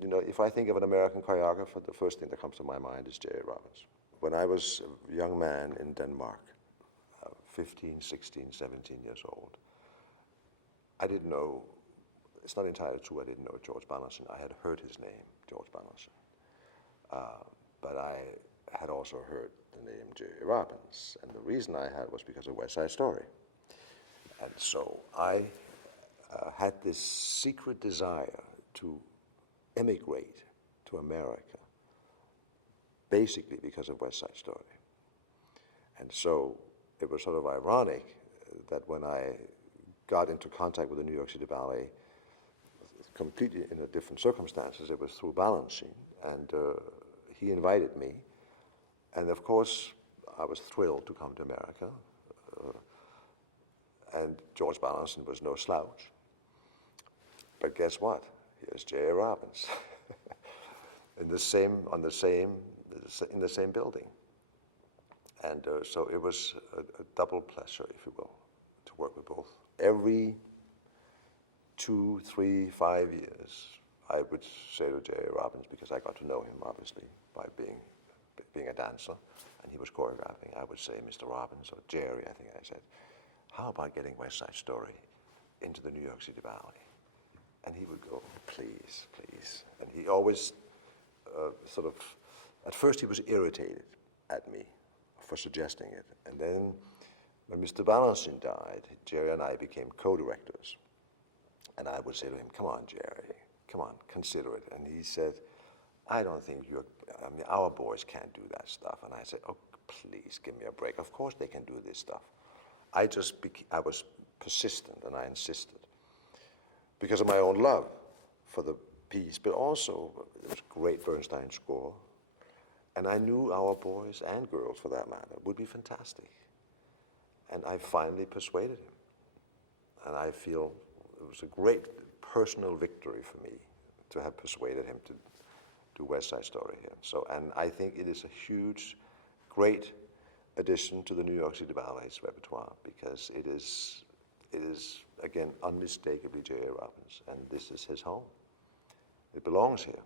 You know, if I think of an American choreographer, the first thing that comes to my mind is Jerry Robbins. When I was a young man in Denmark, 15, 16, 17 years old, I didn't know, it's not entirely true I didn't know George Ballet. I had heard his name, George Ballet. But I had also heard the name Jerry Robbins. And the reason I had was because of West Side Story. And so I had this secret desire to emigrate to America, basically because of West Side Story. And so it was sort of ironic that when I got into contact with the New York City Ballet, completely in a different circumstances, it was through balancing, and he invited me. And of course, I was thrilled to come to America. And George Ballet was no slouch. But guess what? Here's Jerry Robbins in the same building. And so it was a double pleasure, if you will, to work with both. Every 2, 3, 5 years, I would say to Jerry Robbins, because I got to know him obviously by being a dancer, and he was choreographing. I would say, Mr. Robbins, or Jerry, I think I said, how about getting West Side Story into the New York City Ballet? And he would go, please, please. And he always sort of, at first he was irritated at me for suggesting it. And then when Mr. Balanchine died, Jerry and I became co-directors. And I would say to him, come on, Jerry, come on, consider it. And he said, I don't think our boys can't do that stuff. And I said, oh, please give me a break. Of course they can do this stuff. I was persistent and I insisted because of my own love for the piece, but also it was a great Bernstein score. And I knew our boys and girls, for that matter, would be fantastic. And I finally persuaded him. And I feel it was a great personal victory for me to have persuaded him to do West Side Story here. So, and I think it is a huge, great addition to the New York City Ballet's repertoire, because it is again unmistakably Jerry Robbins, and this is his home. It belongs here.